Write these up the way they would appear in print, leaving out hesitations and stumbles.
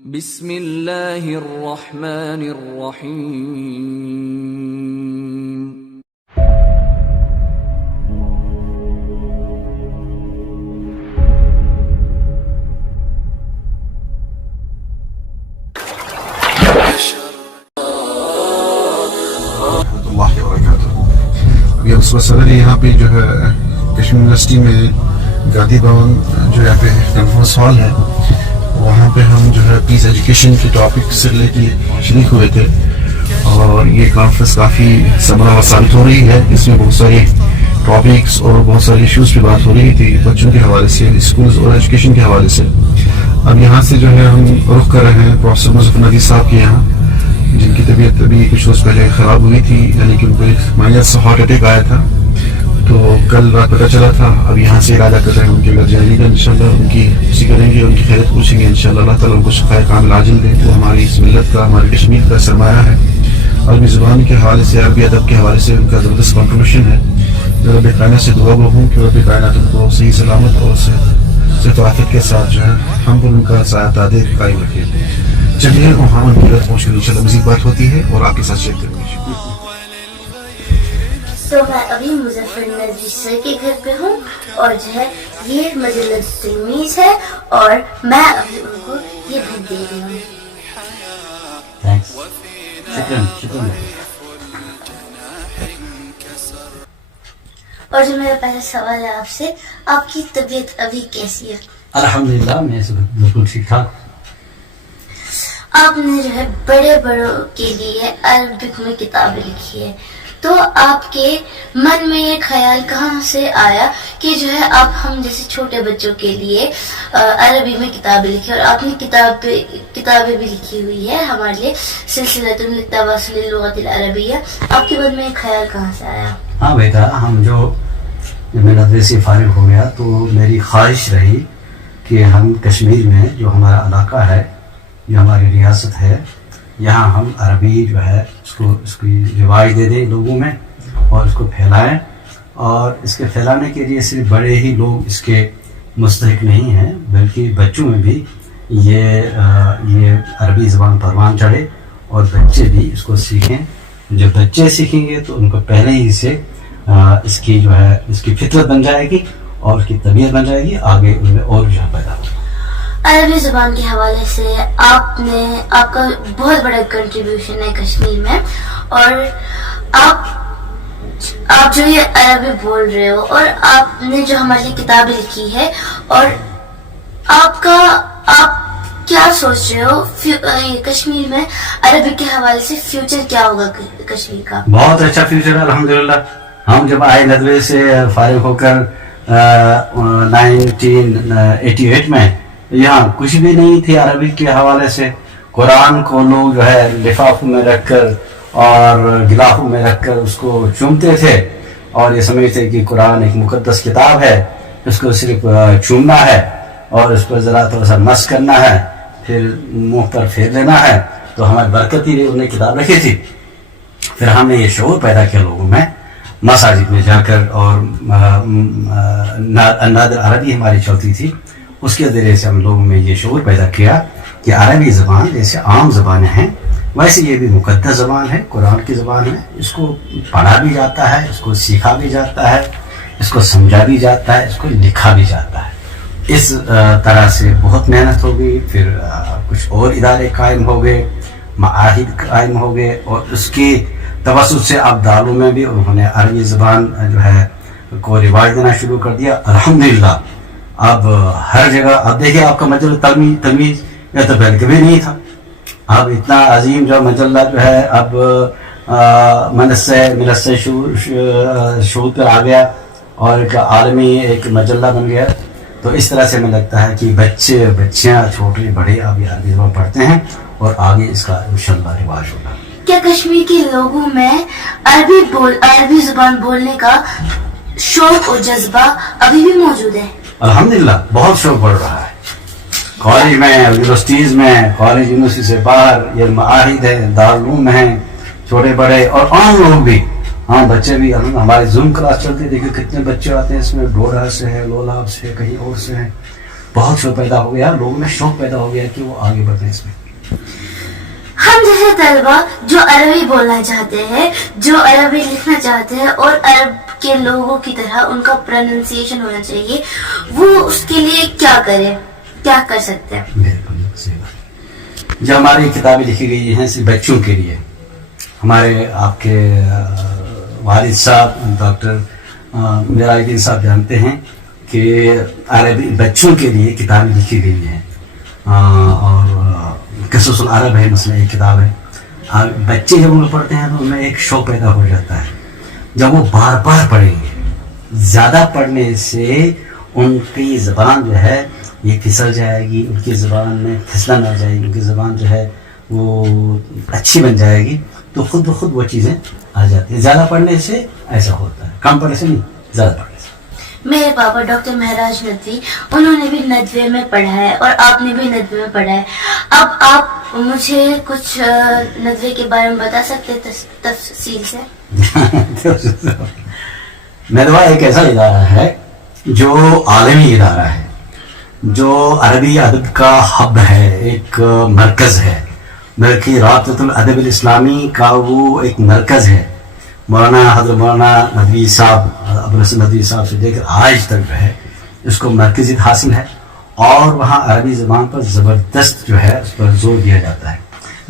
بسم اللہ الرحمن الرحیم اللہ وبرکاتہ. ابھی ہم صبح سویرے یہاں پہ جو ہے کشمیر یونیورسٹی میں گاندھی بھون جو یہاں پہ کانفرنس ہال ہے وہاں پہ ہم جو ہے پیس ایجوکیشن کے ٹاپک سے ریلیٹڈ شریک ہوئے تھے اور یہ کانفرنس کافی ثمرہ ثابت ہو رہی ہے. اس میں بہت ساری ٹاپکس اور بہت سارے ایشوز پہ بات ہو رہی تھی بچوں کے حوالے سے اسکولز اور ایجوکیشن کے حوالے سے. اب یہاں سے جو ہے ہم رخ کر رہے ہیں پروفیسر مظفر ندوی صاحب کے یہاں جن کی طبیعت ابھی کچھ روز پہلے خراب ہوئی تھی یعنی کہ ان کو ایک مائنر سا ہارٹ اٹیک آیا تھا تو کل رات پتہ چلا تھا. اب یہاں سے علاج کر رہے ہیں ان کے گھر جائیں گے انشاءاللہ ان کی خوشی کریں گے ان کی خیریت پوچھیں گے انشاءاللہ. اللہ تعالیٰ ان کو شفاء کامل عاجل دے. وہ ہماری اس ملت کا ہماری کشمیر کا سرمایہ ہے. عربی زبان کے حوالے سے عربی ادب کے حوالے سے ان کا زبردست کنٹریبیوشن ہے. رب کائنات سے دعا گو ہوں کہ رب کائنات ان کو صحیح سلامت اور صحت و عافیت کے ساتھ جو ہے ہم پر ان کا سایہ تعداد قائم رکھے. چلیے وہاں ان کی گھر پہنچ کر انشاءاللہ مزید بات ہوتی ہے اور آپ کے ساتھ شیئر کریں گے. تو میں ابھی مظفر ندوی سر کے گھر پہ ہوں اور جو ہے یہ مجلۃ تلمیذ ہے اور میں ابھی ان کو یہ بھیج دے رہی ہوں. اور جو میرا پہلا سوال ہے آپ سے, آپ کی طبیعت ابھی کیسی ہے؟ الحمدللہ میں بالکل ٹھیک ٹھاک. آپ نے جو ہے بڑے بڑوں کے لیے عربک میں کتابیں لکھی ہے تو آپ کے من میں یہ خیال کہاں سے آیا کہ جو ہے آپ ہم جیسے چھوٹے بچوں کے لیے عربی میں کتابیں لکھی اور آپ نے کتابیں بھی لکھی ہوئی ہے ہمارے لیے سلسلۃ للتواصل اللغۃ العربیہ. آپ کے من میں یہ خیال کہاں سے آیا؟ ہاں بیٹا, ہم جب میں ندوے سے فارغ ہو گیا تو میری خواہش رہی کہ ہم کشمیر میں جو ہمارا علاقہ ہے جو ہماری ریاست ہے یہاں ہم عربی جو ہے اس کی رواج دے دیں لوگوں میں اور اس کو پھیلائیں. اور اس کے پھیلانے کے لیے صرف بڑے ہی لوگ اس کے مستحق نہیں ہیں بلکہ بچوں میں بھی یہ عربی زبان پروان چڑھے اور بچے بھی اس کو سیکھیں. جب بچے سیکھیں گے تو ان کو پہلے ہی سے اس کی جو ہے اس کی فطرت بن جائے گی اور اس کی طبیعت بن جائے گی, آگے ان میں اور جو پیدا ہوگا. عربی زبان کے حوالے سے آپ کا بہت بڑا کنٹریبیوشن ہے کشمیر میں اور آپ جو یہ عربی بول رہے ہو اور آپ نے جو ہمارے لیے کتابیں لکھی ہے اور آپ کیا سوچ رہے ہو کشمیر میں عربی کے حوالے سے فیوچر کیا ہوگا کشمیر کا؟ بہت اچھا فیوچر ہے الحمدللہ. ہم جب آئے ندوے سے فارغ ہو کر 1988 میں یہاں کچھ بھی نہیں تھی عربی کے حوالے سے. قرآن کو لوگ جو ہے لفافوں میں رکھ کر اور غلافوں میں رکھ کر اس کو چومتے تھے اور یہ سمجھتے کہ قرآن ایک مقدس کتاب ہے, اس کو صرف چومنا ہے اور اس پر ذرا تھوڑا سا مس کرنا ہے پھر منہ پر پھیر لینا ہے. تو ہماری برکت ہی انہوں نے کتاب رکھی تھی. پھر ہم نے یہ شعور پیدا کیا لوگوں میں مساجد میں جا کر اور نادر عربی ہماری چلتی تھی اس کے ذریعے سے ہم لوگوں میں یہ شعور پیدا کیا کہ عربی زبان جیسے عام زبانیں ہیں ویسے یہ بھی مقدس زبان ہے, قرآن کی زبان ہے. اس کو پڑھا بھی جاتا ہے, اس کو سیکھا بھی جاتا ہے, اس کو سمجھا بھی جاتا ہے, اس کو لکھا بھی جاتا ہے. اس طرح سے بہت محنت ہو گئی. پھر کچھ اور ادارے قائم ہو گئے, معاہد قائم ہو گئے اور اس کی توسط سے اب داروں میں بھی انہوں نے عربی زبان جو ہے کو رواج دینا شروع کر دیا الحمدللہ. اب ہر جگہ اب دیکھیے آپ کا مجلہ تلمیذ یہ تو پہلے کبھی نہیں تھا. اب اتنا عظیم جو مجلہ جو ہے اب منصے شعور پر آ گیا اور ایک عالمی ایک مجلہ بن گیا. تو اس طرح سے ہمیں لگتا ہے کہ بچے بچیاں چھوٹے بڑے اب عربی زبان پڑھتے ہیں اور آگے اس کا انشاءاللہ رواج ہوگا. کیا کشمیر کے لوگوں میں عربی زبان بولنے کا شوق اور جذبہ ابھی بھی موجود ہے؟ الحمدللہ بہت شوق بڑھ رہا ہے. کالج میں, یونیورسٹیز میں, کالج یونیورسٹی سے باہر یہ معاہد ہے, دارالعلوم ہیں چھوٹے بڑے اور عام لوگ بھی. ہاں بچے بھی ہماری زوم کلاس چلتی ہے, دیکھیں کتنے بچے آتے ہیں اس میں ڈوڈا سے ہے, لولاب سے, کہیں اور سے ہیں. بہت شوق پیدا ہو گیا, لوگوں میں شوق پیدا ہو گیا کہ وہ آگے بڑھیں اس میں. ہم جیسے طلبا جو عربی بولنا چاہتے ہیں, جو عربی لکھنا چاہتے ہیں اور عرب کے لوگوں کی طرح ان کا پروننسیشن ہونا چاہیے, وہ اس کے لیے کیا کرے, کیا کر سکتے ہیں؟ بالکل صحیح بات. جو ہماری کتابیں لکھی گئی ہیں صرف بچوں کے لیے, ہمارے آپ کے والد صاحب ڈاکٹر میرا الدین صاحب جانتے ہیں کہ عربی بچوں کے لیے کتابیں لکھی گئی ہیں, اور قصص العرب ہے مثلا ایک کتاب ہے. بچے جب ان کو پڑھتے ہیں تو ان میں ایک شوق پیدا ہو جاتا ہے. جب وہ بار بار پڑھیں گے, زیادہ پڑھنے سے ان کی زبان جو ہے یہ پھسل جائے گی, ان کی زبان میں پھسلن آ جائے گی, ان کی زبان جو ہے وہ اچھی بن جائے گی, تو خود بخود وہ چیزیں آ جاتی ہیں. زیادہ پڑھنے سے ایسا ہوتا ہے, کم پڑھنے سے نہیں, زیادہ پڑھنے سے. میرے پاپا ڈاکٹر مہراج ندوی, انہوں نے بھی ندوے میں پڑھا ہے اور آپ نے بھی ندوے میں پڑھا ہے. اب آپ مجھے کچھ ندوے کے بارے میں بتا سکتے تفصیل سے؟ ندوہ ایک ایسا ادارہ ہے جو عالمی ادارہ ہے, جو عربی ادب کا ہب ہے, ایک مرکز ہے, بلکہ رابطۃ الادب الاسلامی کا وہ ایک مرکز ہے. مولانا حضرت مولانا ندوی صاحب, ابوالحسن ندوی صاحب سے لے کر آج تک جو ہے اس کو مرکزیت حاصل ہے, اور وہاں عربی زبان پر زبردست جو ہے اس پر زور دیا جاتا ہے.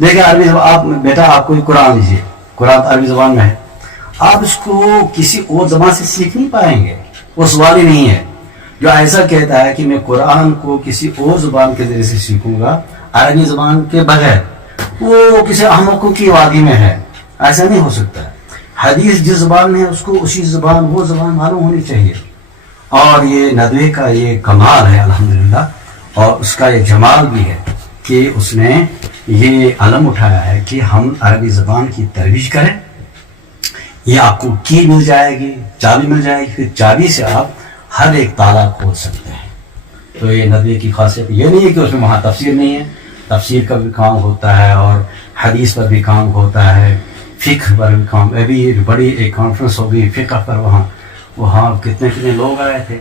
دیکھیں عربی زبان, آپ بیٹا آپ کوئی قرآن لیجیے, قرآن عربی زبان میں ہے, آپ اس کو کسی اور زبان سے سیکھ نہیں پائیں گے. وہ سوال ہی نہیں ہے. جو ایسا کہتا ہے کہ میں قرآن کو کسی اور زبان کے ذریعے سے سیکھوں گا عربی زبان کے بغیر, وہ کسی احمقوں کی وادی میں ہے. ایسا نہیں ہو سکتا. حدیث جس زبان میں ہے اس کو اسی زبان, وہ زبان معلوم ہونی چاہیے. اور یہ ندوے کا یہ کمال ہے الحمدللہ, اور اس کا یہ جمال بھی ہے کہ اس نے یہ علم اٹھایا ہے کہ ہم عربی زبان کی ترویج کریں. یہ آپ کو کی مل جائے گی, چابی مل جائے گی, پھر چابی سے آپ ہر ایک تالا کھول سکتے ہیں. تو یہ ندوے کی خاصیت یہ نہیں ہے کہ اس میں وہاں تفسیر نہیں ہے, تفسیر کا بھی کام ہوتا ہے, اور حدیث پر بھی کام ہوتا ہے, فقہ پر بھی کام. ابھی بڑی ایک کانفرنس ہو گئی فقہ پر, وہاں کتنے لوگ آئے تھے.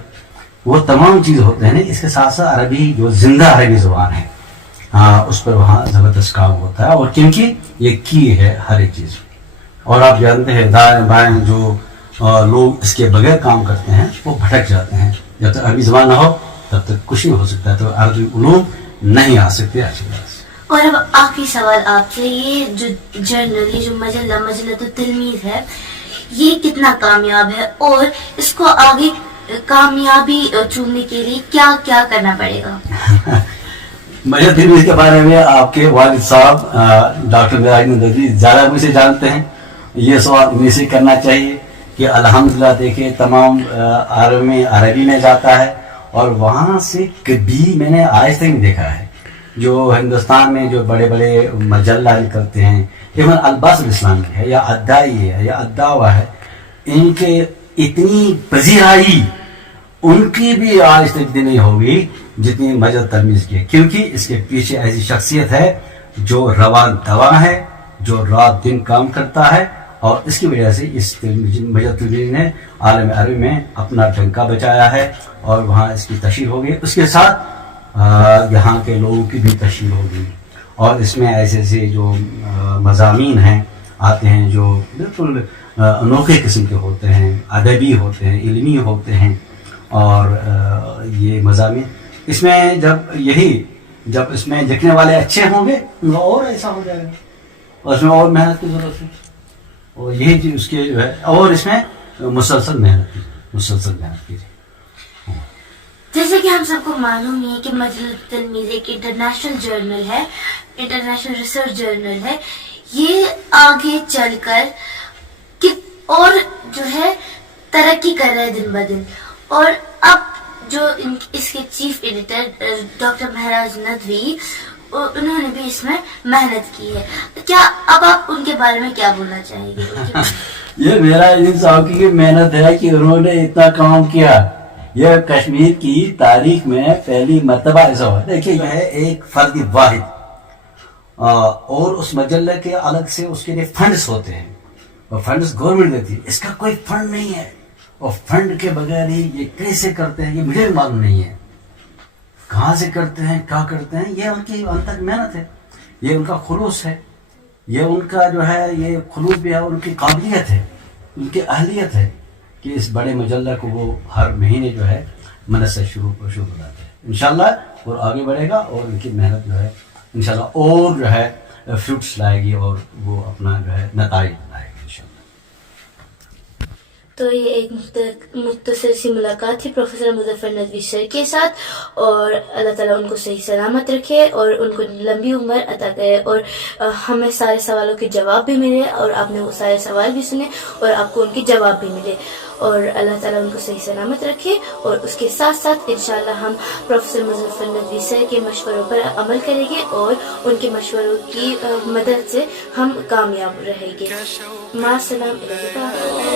وہ تمام چیز ہوتے ہیں. اس کے ساتھ ساتھ عربی جو زندہ عربی زبان ہے اس پر وہاں زبردست کام ہوتا ہے, اور کیونکہ یہ کی ہے ہر ایک چیز. اور آپ جانتے ہیں دائیں بائیں جو لوگ اس کے بغیر کام کرتے ہیں وہ بھٹک جاتے ہیں. جب تک عربی زبان نہ ہو تب تک کچھ نہیں ہو سکتا ہے, تو عربی علوم نہیں آ سکتے اچھی طرح سے. اور اب آخری سوال آپ سے, یہ جو جرنل, یہ جو مجلہ مجلۃ التلمیذ ہے, یہ کتنا کامیاب ہے, اور اس کو آگے کامیابی چومنے کے لیے کیا کیا کرنا پڑے گا؟ مجلۃ التلمیذ کے بارے میں آپ کے والد صاحب ڈاکٹر مہراج ندوی زیادہ مجھ سے جانتے ہیں. یہ سوال مجھ سے کرنا چاہیے کہ الحمدللہ دیکھیں تمام عربی میں جاتا ہے, اور وہاں سے کبھی میں نے آج تک نہیں دیکھا ہے جو ہندوستان میں جو بڑے بڑے مجلہ کرتے ہیں, ایون الباس الاسلامی ہے یا ادائی ہے یا اداوا ہے, ان کے اتنی پذیرائی ان کی بھی آج تک دی نہیں ہوگی جتنی مجلۃ التلمیذ کی ہے. کیونکہ اس کے پیچھے ایسی شخصیت ہے جو رواں دوا ہے, جو رات دن کام کرتا ہے, اور اس کی وجہ سے اس مجلۃ التلمیذ نے عالم عربی میں اپنا ڈنکا بچایا ہے, اور وہاں اس کی تشہیر ہو گئی. اس کے ساتھ یہاں کے لوگوں کی بھی تشہیر ہوگی, اور اس میں ایسے ایسے جو مضامین ہیں آتے ہیں جو بالکل انوکھے قسم کے ہوتے ہیں, ادبی ہوتے ہیں, علمی ہوتے ہیں. اور یہ مضامین اس میں جب اس میں لکھنے والے اچھے ہوں گے اور ایسا ہو جائے گا, اور اس میں اور محنت کی ضرورت ہے, اور یہی چیز اس کے جو ہے, اور اس میں مسلسل محنت کیجیے. جیسے کہ ہم سب کو معلوم ہے کہ مجلۃ التلمیذ ایک انٹرنیشنل جرنل ہے, انٹرنیشنل ریسرچ جرنل ہے. یہ آگے چل کر اور جو ہے ترقی کر رہا ہے دن بدن, اور اب جو اس کے chief editor doctor Mehraj Nadvi, انہوں نے بھی اس میں محنت کی ہے. کیا اب آپ ان کے بارے میں کیا بولنا چاہیں گے؟ یہ میرا صاحب کی محنت ہے کہ انہوں نے اتنا کام کیا. یہ کشمیر کی تاریخ میں پہلی مرتبہ ایسا ہوا. دیکھیے یہ ہے ایک فرد واحد, اور اس مجلے کے الگ سے اس کے لیے فنڈز ہوتے ہیں, اور فنڈز گورنمنٹ دیتی ہے. اس کا کوئی فنڈ نہیں ہے, اور فنڈ کے بغیر ہی یہ کیسے کرتے ہیں یہ مجھے معلوم نہیں ہے. کہاں سے کرتے ہیں کیا کرتے ہیں، یہ ان کی انتر محنت ہے، یہ ان کا خلوص ہے، یہ ان کا جو ہے یہ خلوص بھی ہے، ان کی قابلیت ہے، ان کی اہلیت ہے کہ اس بڑے مجلہ کو وہ ہر مہینے جو ہے منت سے شروع بناتے ہیں انشاءاللہ، اور آگے بڑھے گا، اور ان کی محنت جو ہے انشاءاللہ اور جو ہے فروٹس لائے گی، اور وہ اپنا جو ہے نتائج لائے گی انشاءاللہ۔ تو یہ ایک مختصر سی ملاقات تھی پروفیسر مظفر ندوی سر کے ساتھ، اور اللہ تعالیٰ ان کو صحیح سلامت رکھے اور ان کو لمبی عمر عطا کرے، اور ہمیں سارے سوالوں کے جواب بھی ملے، اور آپ نے وہ سارے سوال بھی سنے اور آپ کو ان کے جواب بھی ملے، اور اللہ تعالیٰ ان کو صحیح سلامت رکھے۔ اور اس کے ساتھ ساتھ انشاءاللہ ہم پروفیسر مظفر ندوی سر کے مشوروں پر عمل کریں گے، اور ان کے مشوروں کی مدد سے ہم کامیاب رہیں گے۔ مع السلام علیکم۔